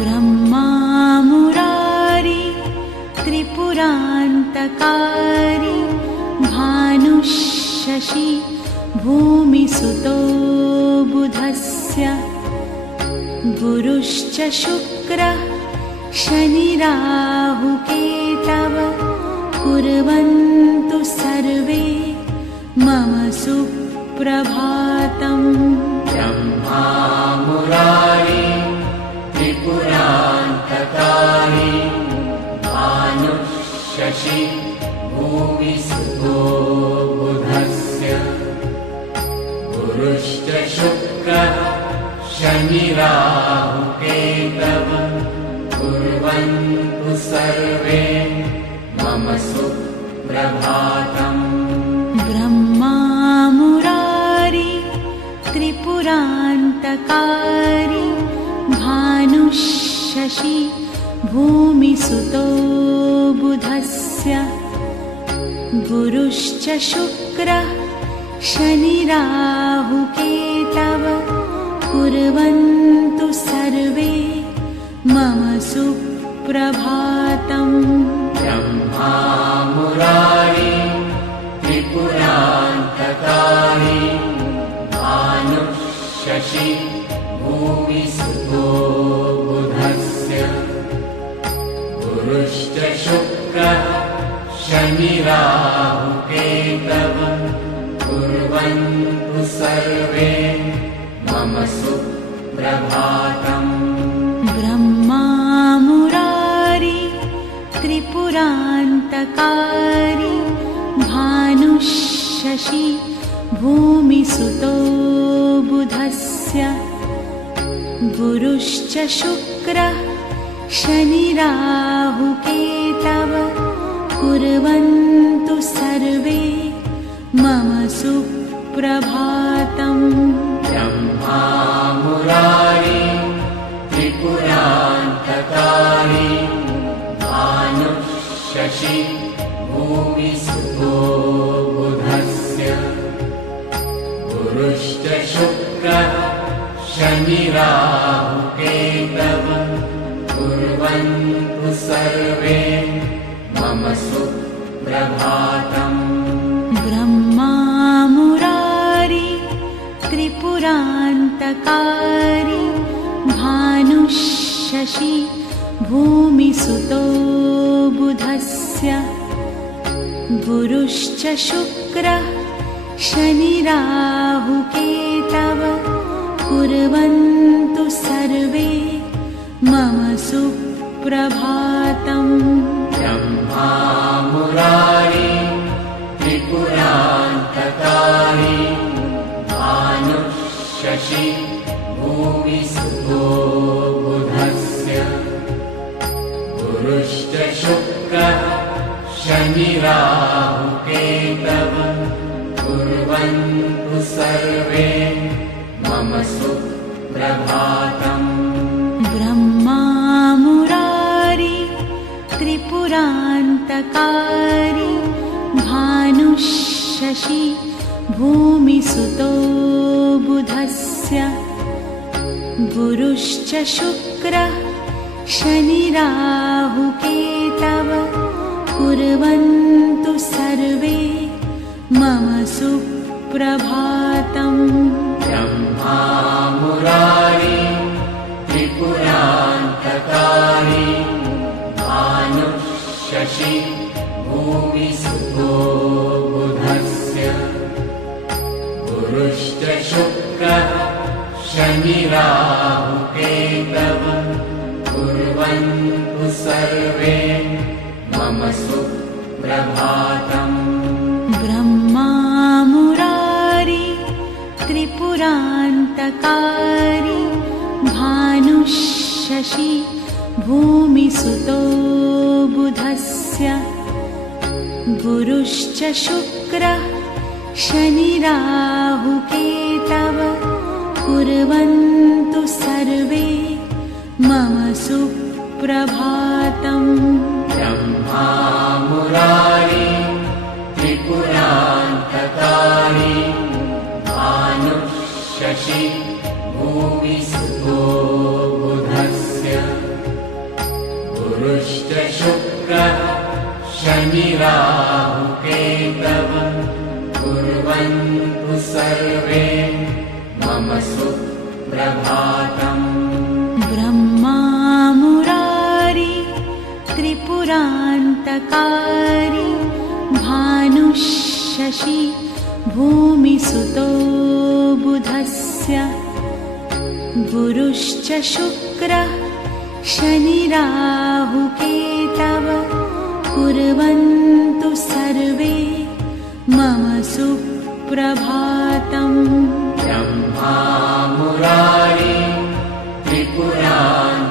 ब्रह्मा मुरारी त्रिपुरान्तकारी भानुशशि भूमिसुतो बुधस्य गुरुश्च शुक्रः शनिराहुकेतव कुर्वन्तु सर्वे मम सुप्रभातम्। ब्रह्मा मुरारी त्रिपुरान्तकारी भानुशशि भूमिसुतो बुधस्य गुरुश्च शुक्रः शनिराहुकेतव कुर्वन्तु सर्वे मम सुप्रभातम्। ब्रह्मा मुरारी त्रिपुरान्तकारी भानुशशि भूमिसुतो बुधस्य गुरुश्च शुक्रः शनिराहुकेतव कुर्वन्तु सर्वे मम सुप्रभातम्। ब्रह्मा मुरारी त्रिपुरान्तकारी भानुशशि भूमिसुतो बुधस्य गुरुश्च शुक्रः शनिराहुकेतव कुर्वन्तु सर्वे मम सुप्रभातम्। ब्रह्मा मुरारी त्रिपुरान्तकारी भानुशशि भूमिसुतो बुधस्य गुरुश्च शुक्रः शनिराहुकेतव कुर्वन्तु सर्वे मम सुप्रभातम्। ब्रह्मा मुरारी त्रिपुरान्तकारी भानुशशि भूमिसुतो बुधस्य गुरुश्च शुक्रः शनिराहुकेतव कुर्वन्तु सर्वे मम सुप्रभातम्। ब्रह्मा मुरारी त्रिपुरान्तकारी भानुशशि भूमिसुतो बुधस्य गुरुश्च शुक्रः शनिराहुकेतव कुर्वन्तु सर्वे मम सुप्रभातम्। ब्रह्मा मुरारी त्रिपुरान्तकारी भानुशशि भूमिसुतो बुधस्य गुरुश्च शुक्रः शनिराहुकेतव कुर्वन्तु सर्वे मम सुप्रभातम्। ब्रह्मा मुरारी त्रिपुरान्तकारी भानुशशि भूमिसुतो बुधस्य गुरुश्च शुक्रः शनिराहुकेतव कुर्वन्तु सर्वे मम सुप्रभातम्। ब्रह्मा मुरारी त्रिपुरान्तकारी भानुशशि भूमिसुतो बुधस्य गुरुश्च शुक्रः शनिराहुकेतव कुर्वन्तु सर्वे मम सुप्रभातम्। ब्रह्मा मुरारी त्रिपुरान्तकारी भानुशशि भूमिसुतो बुधस्य गुरुश्च शुक्रः शनिराहुकेतव कुर्वन्तु सर्वे मम सुप्रभातम् ब्रह्मा मुरारी त्रिपुरान्तकारी भानुशशि भूमिसुतो बुधस्य गुरुश्च शुक्रः शनिराहुकेतवः कुर्वन्तु सर्वे मम सुप्रभातम् ब्रह्मा मुरारी त्रिपुरान्तकारी भानुशशि भूमिसुतो बुधस्य गुरुश्च शुक्रः शनिराहुकेतवः कुर्वन्तु सर्वे मम सुप्रभातम् ब्रह्मा मुरारी त्रिपुरान्तकारी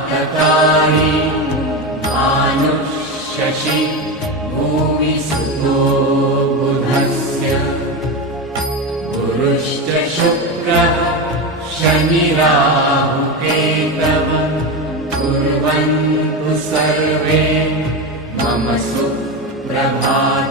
भानुशशि भूमिसुतो बुधस्य गुरुश्च शुक्रः शनिराहुकेतवः कुर्वन्तु सर्वे मम सुप्रभातम्